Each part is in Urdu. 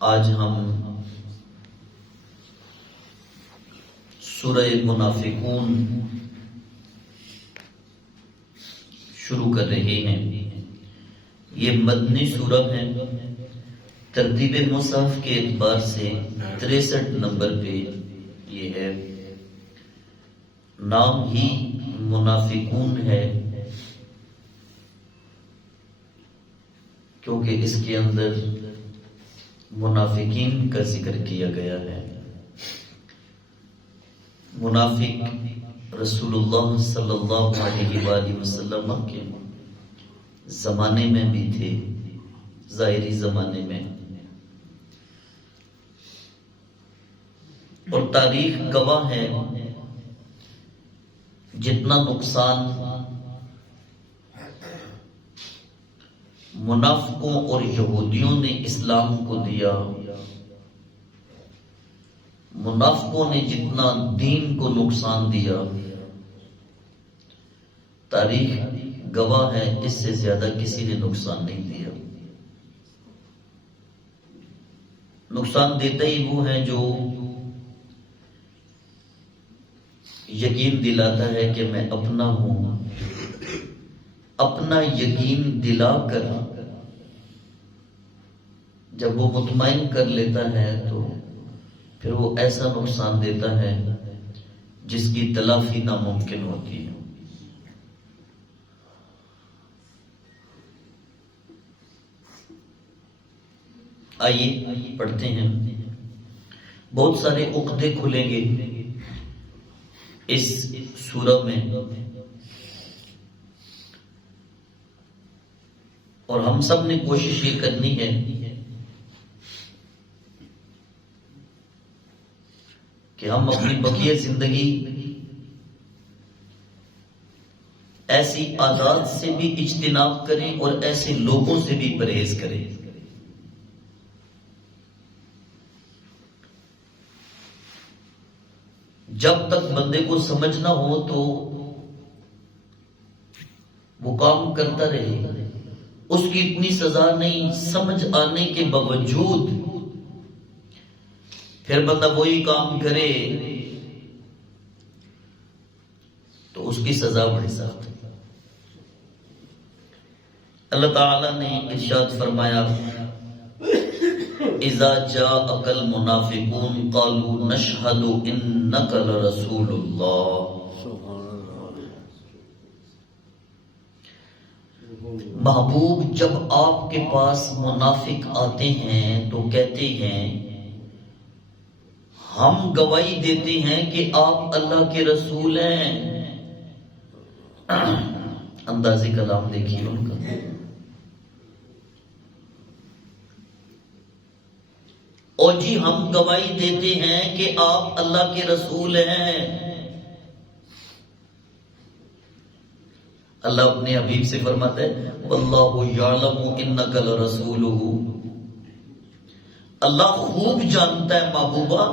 آج ہم سورہ منافقون شروع کر رہے ہیں۔ یہ مدنی سورہ ہے، ترتیب مصحف کے اعتبار سے 63 نمبر پہ یہ ہے۔ نام ہی منافقون ہے کیونکہ اس کے اندر منافقین کا ذکر کیا گیا ہے۔ منافق رسول اللہ صلی اللہ علیہ وآلہ وسلم کے زمانے میں بھی تھے، ظاہری زمانے میں، اور تاریخ گواہ ہے جتنا نقصان منافقوں اور یہودیوں نے اسلام کو دیا، منافقوں نے جتنا دین کو نقصان دیا، تاریخ گواہ ہے اس سے زیادہ کسی نے نقصان نہیں دیا۔ نقصان دیتا ہی وہ ہے جو یقین دلاتا ہے کہ میں اپنا ہوں، اپنا یقین دلا کر جب وہ مطمئن کر لیتا ہے تو پھر وہ ایسا نقصان دیتا ہے جس کی تلافی ناممکن ہوتی ہے۔ آئیے پڑھتے ہیں۔ بہت سارے عقدے کھلیں گے اس سورہ میں، اور ہم سب نے کوشش یہ کرنی ہے کہ ہم اپنی بقیہ زندگی ایسی عادات سے بھی اجتناب کریں اور ایسے لوگوں سے بھی پرہیز کریں۔ جب تک بندے کو سمجھ نہ ہو تو وہ کام کرتا رہے، اس کی اتنی سزا نہیں، سمجھ آنے کے باوجود پھر بندہ وہی کام کرے تو اس کی سزا بڑی سخت ہے۔ اللہ تعالی نے ارشاد فرمایا، اذا جاءك المنافقون قالوا نشهد انك لرسول اللہ۔ محبوب جب آپ کے پاس منافق آتے ہیں تو کہتے ہیں ہم گواہی دیتے ہیں کہ آپ اللہ کے رسول ہیں۔ اندازِ کلام دیکھیے ان کا۔ اور جی ہم گواہی دیتے ہیں کہ آپ اللہ کے رسول ہیں۔ اللہ اپنے حبیب سے فرماتا ہے واللہ یعلم انک لرسولہ، اللہ خوب جانتا ہے محبوبہ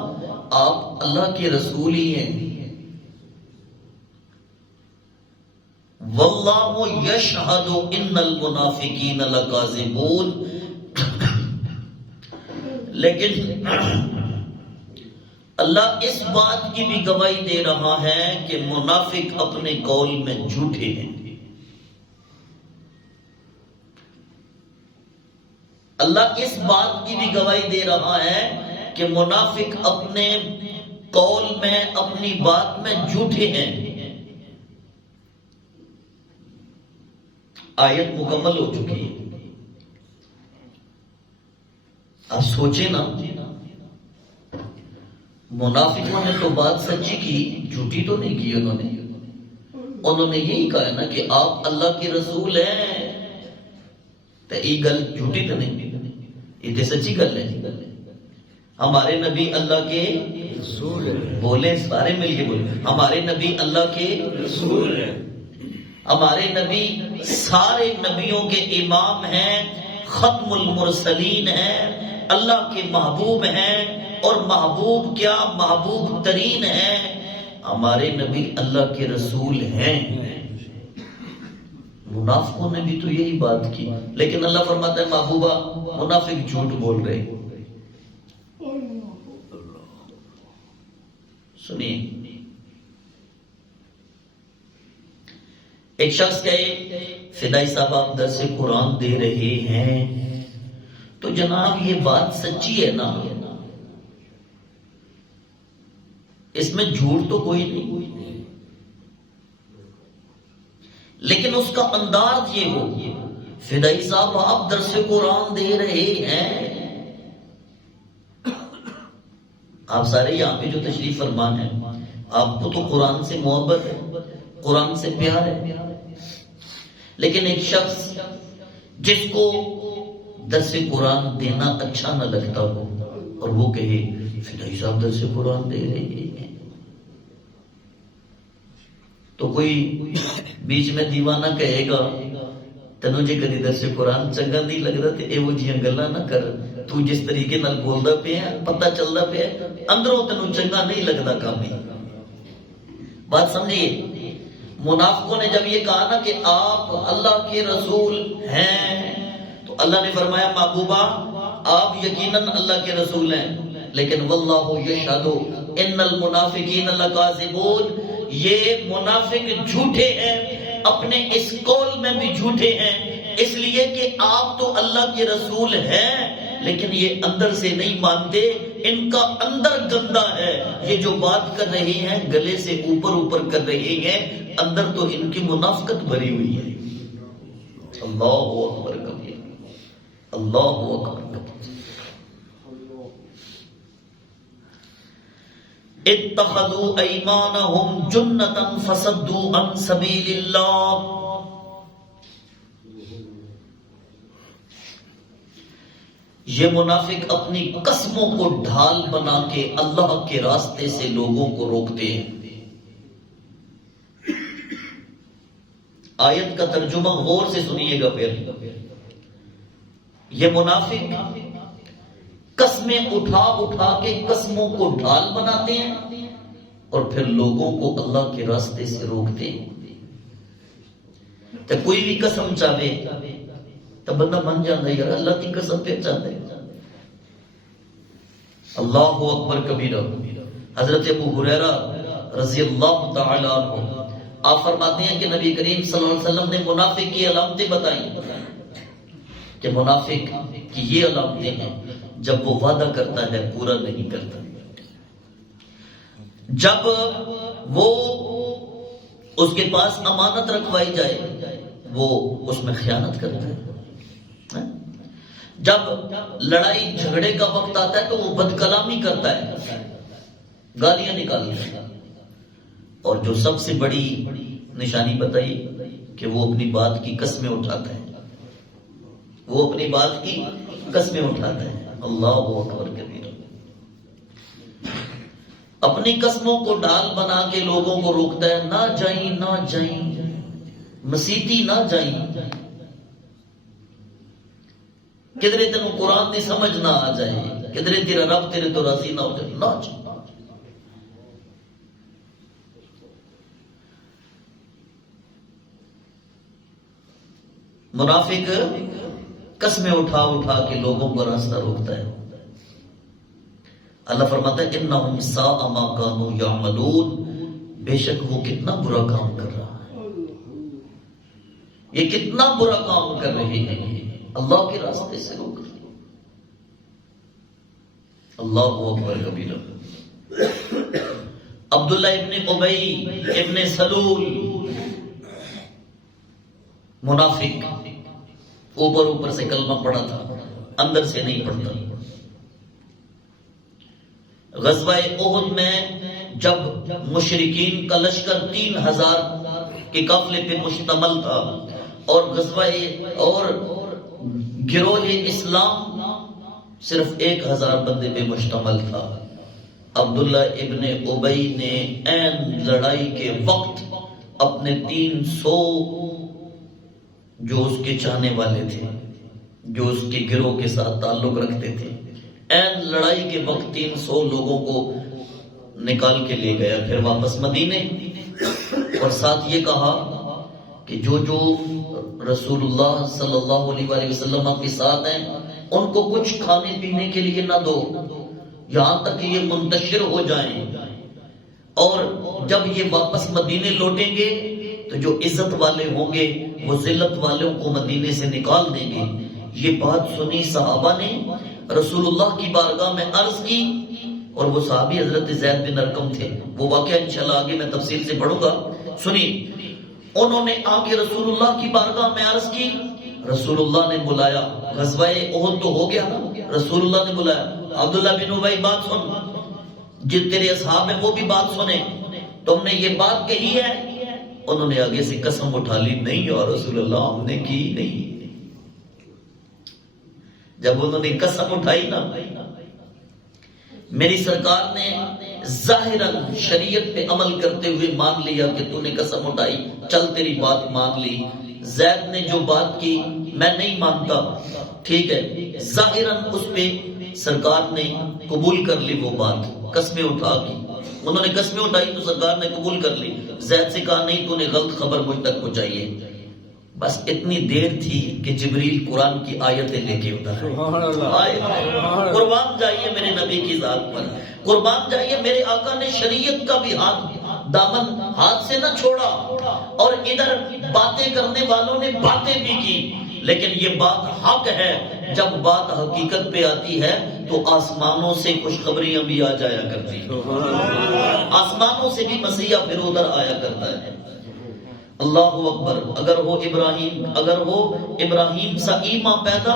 آپ اللہ کے رسول ہی ہیں۔ واللہ یشہد ان المنافقین لکاذبون، لیکن اللہ اس بات کی بھی گواہی دے رہا ہے کہ منافق اپنے قول میں جھوٹے ہیں۔ اللہ اس بات کی بھی گواہی دے رہا ہے کہ منافق اپنے قول میں، اپنی بات میں جھوٹے ہیں۔ آیت مکمل ہو چکی ہے۔ اب سوچیں نا، منافقوں نے تو بات سچی کی، جھوٹی تو نہیں کی انہوں نے یہی کہا نا کہ آپ اللہ کے رسول ہیں، تو یہ گل جھوٹی تو نہیں، یہ تو سچی گل ہے۔ ہمارے نبی اللہ کے رسول ہیں، بولے سارے مل کے بولے، ہمارے نبی اللہ کے رسول ہیں، ہمارے نبی سارے نبیوں کے امام ہیں، ختم المرسلین ہیں، اللہ کے محبوب ہیں، اور محبوب کیا، محبوب ترین ہیں، ہمارے نبی اللہ کے رسول ہیں۔ منافقوں نے بھی تو یہی بات کی، لیکن اللہ فرماتا ہے محبوبہ منافق جھوٹ بول رہے، سنیے، ایک شخص کہے فدائی صاحب آپ درس قرآن دے رہے ہیں تو جناب یہ بات سچی ہے نا، اس میں جھوٹ تو کوئی نہیں، لیکن اس کا انداز یہ ہو، فدائی صاحب آپ درس قرآن دے رہے ہیں، آپ سارے یہاں پہ جو تشریف فرمان ہیں آپ کو تو قرآن سے محبت ہے، قرآن سے پیار ہے، لیکن ایک شخص جس کو درس قرآن دینا اچھا نہ لگتا ہو اور وہ کہے فدائی صاحب درس قرآن دے رہے ہیں، تو کوئی بیچ میں دیوانہ کہے گا تینوں جی کدی درس قرآن چنگا نہیں لگتا تے ایہو جیاں گلاں نہ کر، تو جس طریقے نال بولدا پیا پتہ چلدا پیا اندروں تینوں چنگا نہیں لگتا کام ہی۔ بات سمجھیے، منافقوں نے جب یہ کہا نا کہ آپ اللہ کے رسول ہیں تو اللہ نے فرمایا محبوبہ آپ یقیناً اللہ کے رسول ہیں، لیکن واللہ یشہد ان المنافقین لکاذبون، یہ منافق جھوٹے ہیں، اپنے اس قول میں بھی جھوٹے ہیں، اس لیے کہ آپ تو اللہ کے رسول ہیں لیکن یہ اندر سے نہیں مانتے، ان کا اندر گندا ہے، یہ جو بات کر رہے ہیں گلے سے اوپر اوپر کر رہے ہیں، اندر تو ان کی منافقت بھری ہوئی ہے۔ اللہ اکبر کبیر، اللہ اکبر کبیر۔ اتخذوا ایمانہم جنتا فصدوا عن سبیل اللہ، یہ منافق اپنی قسموں کو ڈھال بنا کے اللہ کے راستے سے لوگوں کو روکتے ہیں۔ آیت کا ترجمہ غور سے سنیے گا پھر، یہ منافق قسمیں اٹھا اٹھا کے قسموں کو ڈھال بناتے ہیں اور پھر لوگوں کو اللہ کے راستے سے روکتے ہیں۔ تو کوئی بھی قسم چاہے تو بندہ من جاتا ہے، یار اللہ کی قسم پہ چاہتا ہے۔ اللہ اکبر کبیرہ۔ حضرت ابو ہریرہ رضی اللہ تعالی عنہ آپ فرماتے ہیں کہ نبی کریم صلی اللہ علیہ وسلم نے منافق کی علامتیں بتائیں کہ منافق کی یہ علامتیں ہیں، جب وہ وعدہ کرتا ہے پورا نہیں کرتا، جب وہ اس کے پاس امانت رکھوائی جائے وہ اس میں خیانت کرتا ہے، جب لڑائی جھگڑے کا وقت آتا ہے تو وہ بد کلامی کرتا ہے، گالیاں نکالتا ہے، اور جو سب سے بڑی نشانی بتائی کہ وہ اپنی بات کی قسمیں اٹھاتا ہے، وہ اپنی بات کی قسمیں اٹھاتا ہے۔ اللہ اکبر کبیر۔ اپنی قسموں کو ڈال بنا کے لوگوں کو روکتا ہے، نہ جائیں نہ جائیں، مسیتی نہ جائیں، کدھرے تینوں قرآن کی سمجھ نہ آ جائے، کدھرے تیرا رب تیرے تو راضی نہ ہو جائے، نہ جائیں۔ منافق قسمیں اٹھا اٹھا کے لوگوں کا راستہ روکتا ہے۔ اللہ فرماتا ہے انہم ساء ما کانوا یعملون، بے شک وہ کتنا برا کام کر رہا ہے، یہ کتنا برا کام کر رہے ہیں، اللہ کے راستے سے روک رہے ہیں۔ اللہ اکبر کبیرہ۔ عبداللہ ابن ابی ابن سلول منافق، اوپر اوپر سے کلمہ پڑھا تھا، اندر سے نہیں پڑھتا۔ غزوہ احد میں جب مشرکین کا لشکر 3000 کے قافلے پہ مشتمل تھا اور غزوہ اور گروہ اسلام صرف 1000 بندے پہ مشتمل تھا، عبداللہ ابن ابی نے عین لڑائی کے وقت اپنے 300 جو اس کے چاہنے والے تھے، جو اس کے گروہ کے ساتھ تعلق رکھتے تھے، عین لڑائی کے وقت 300 لوگوں کو نکال کے لے گیا پھر واپس مدینے، اور ساتھ یہ کہا کہ جو جو رسول اللہ صلی اللہ علیہ وآلہ وسلم کے ساتھ ہیں ان کو کچھ کھانے پینے کے لیے نہ دو یہاں تک کہ یہ منتشر ہو جائیں، اور جب یہ واپس مدینے لوٹیں گے تو جو عزت والے ہوں گے وہ ذلت والوں کو مدینے سے نکال دیں گے. یہ بات سنی صحابہ نے رسول اللہ کی بارگاہ میں عرض کی، اور وہ صحابی حضرت زید بن ارقم تھے. وہ واقعہ انشاءاللہ آگے میں تفصیل سے پڑھوں گا. سنی، انہوں نے آگے رسول اللہ کی بارگاہ میں عرض کی. رسول اللہ نے بلایا. غزوہ احد تو ہو گیا نا، رسول اللہ نے بلایا. عبداللہ بن ابی بات سن، جن تیرے اصحاب ہیں وہ بھی بات سنیں، تم نے یہ بات کہی ہے؟ انہوں نے آگے سے قسم اٹھا لی، نہیں یا رسول اللہ ہم نے کی نہیں. جب انہوں نے قسم اٹھائی نا، میری سرکار نے ظاہراً شریعت پہ عمل کرتے ہوئے مان لیا کہ تو نے قسم اٹھائی، چل تیری بات مان لی. زید نے جو بات کی میں نہیں مانتا، ٹھیک ہے، ظاہراً اس پہ سرکار نے قبول کر لی وہ بات، قسمیں اٹھا کی. انہوں نے قسمیں اٹھائی تو سرکار نے قبول کر لی. زید سے کہا نہیں، تو نے غلط خبر مجھ تک پہنچائی ہے. بس اتنی دیر تھی کہ جبریل قرآن کی آیتیں لے کے اترے. قربان جائیے میرے نبی کی ذات پر، قربان جائیے. میرے آقا نے شریعت کا بھی دامن ہاتھ سے نہ چھوڑا، اور ادھر باتیں کرنے والوں نے باتیں بھی کی، لیکن یہ بات حق ہے. جب بات حقیقت پہ آتی ہے تو آسمانوں سے خوشخبریاں بھی آ جایا کرتی ہیں، آسمانوں سے بھی مسیح پھر ادھر آیا کرتا ہے. اللہ اکبر. اگر ہو ابراہیم سا ایمان پیدا،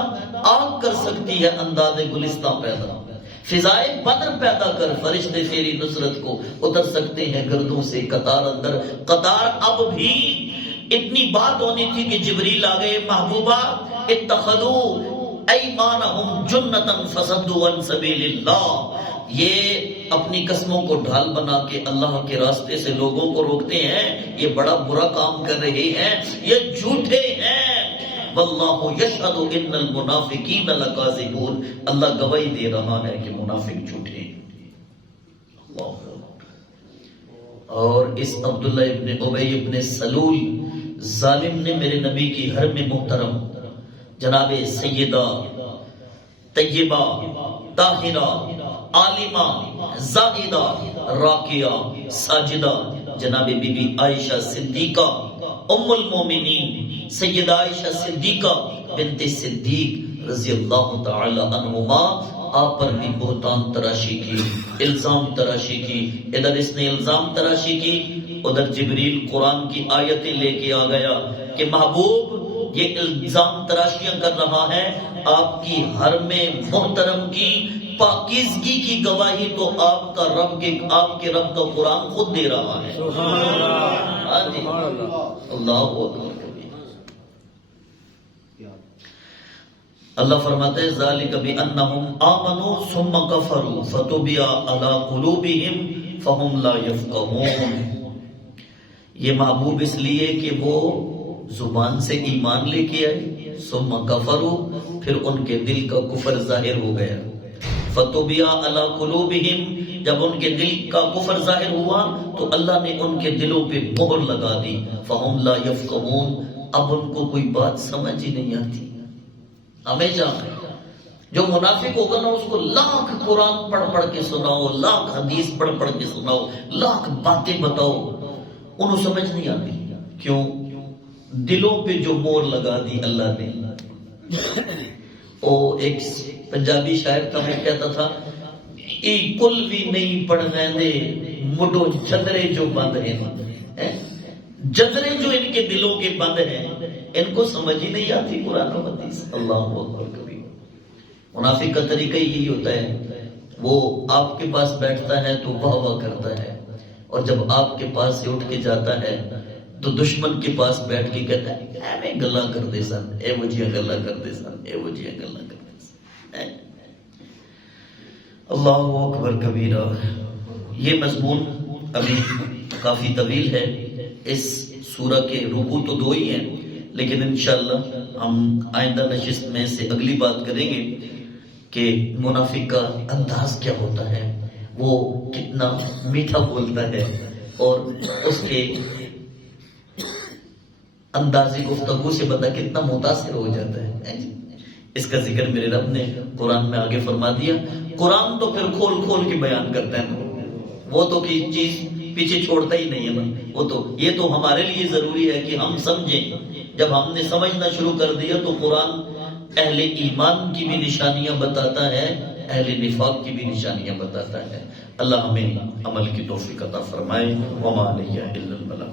آگ کر سکتی ہے انداز گلستان پیدا. فضائے بدر پیدا کر، فرشتے تیری نصرت کو اتر سکتے ہیں گردوں سے قطار اندر قطار. اب بھی اتنی بات ہونی تھی کہ جبریل آ گئے. محبوبہ اتخذوا ایمانہم جنتا فصدوا عن سبیل اللہ، یہ اپنی قسموں کو ڈھال بنا کے اللہ کے راستے سے لوگوں کو روکتے ہیں. یہ بڑا برا کام کر رہے ہیں، یہ جھوٹے ہیں. واللہ یشہد ان المنافقین لکاذبون، اللہ گواہی دے رہا ہے کہ منافق جھوٹے ہیں. اور اس عبداللہ ابن ابی ابن سلول ظالم نے میرے نبی کی حرم محترم جناب سیدہ طیبہ طاہرہ عالمہ زاہدہ راکعہ ساجدہ جناب بی بی عائشہ صدیقہ ام المومنین سیدہ عائشہ صدیقہ بنت صدیق رضی اللہ تعالی عنہما آپ پر بھی بہتان تراشی کی، الزام تراشی کی. ادھر اس نے الزام تراشی کی، ادھر جبریل قرآن کی آیتیں لے کے آ گیا کہ محبوب یہ الزام تراشیاں کر رہا ہے. آپ کی حرم محترم کی پاکیزگی کی گواہی تو آپ کے رب کا قرآن خود دے رہا ہے. اللہ اکبر. اللہ فرماتے ہیں ذالک بانہم آمنوا ثم کفروا فتبع علی قلوبہم فہم لا یفقہون. یہ محبوب اس لیے کہ وہ زبان سے ایمان لے کے آئے، ثم کفروا پھر ان کے دل کا کفر ظاہر ہو گیا. فتبع علی قلوبہم، جب ان کے دل کا کفر ظاہر ہوا تو اللہ نے ان کے دلوں پہ مہر لگا دی. فہم لا یفقہون، اب ان کو کوئی بات سمجھ ہی نہیں آتی. ہمیں جانے جو منافق ہوگا نا، اس کو لاکھ قرآن پڑھ کے سناؤ، لاکھ حدیث پڑھ کے سناؤ، لاکھ باتیں بتاؤ، انہوں سمجھ نہیں آتی. کیوں؟ دلوں پہ جو مور لگا دی اللہ نے. ایک پنجابی شاعر تھا، وہ کہتا تھا ای کل بھی نہیں پڑھنے دے مڈو جدرے جو بند ہیں، جدرے جو ان کے دلوں کے بند ہیں، ان کو سمجھ ہی نہیں آتی قرآن و حدیث. اللہ اکبر کبیر. منافق کا طریقہ یہی ہوتا ہے، وہ آپ کے پاس بیٹھتا ہے تو واہ واہ کرتا ہے، اور جب آپ کے پاس سے اٹھ کے جاتا ہے تو دشمن کے پاس بیٹھ کے کہتا ہے ایویں گلا کرتے سن، اے وجیاں گلا کرتے سن، اے وجیاں گلا کرتے سن. اللہ اکبر کبیرہ. یہ مضمون ابھی کافی طویل ہے. اس سورہ کے رکوع تو 2 ہی ہیں، لیکن انشاءاللہ ہم آئندہ نشست میں سے اگلی بات کریں گے کہ منافق کا انداز کیا ہوتا ہے، وہ کتنا میٹھا بولتا ہے، اور اس کے اندازی گفتگو سے بندہ کتنا متاثر ہو جاتا ہے. اس کا ذکر میرے رب نے قرآن میں آگے فرما دیا. قرآن تو پھر کھول کے بیان کرتا ہے، وہ تو کی چیز پیچھے چھوڑتا ہی نہیں ہے نا. وہ تو یہ تو ہمارے لیے ضروری ہے کہ ہم سمجھیں. جب ہم نے سمجھنا شروع کر دیا تو قرآن اہل ایمان کی بھی نشانیاں بتاتا ہے, اہل نفاق کی بھی نشانیاں بتاتا ہے. اللہ ہمیں عمل کی توفیق عطا فرمائے. وما علیہ الا البلاغ.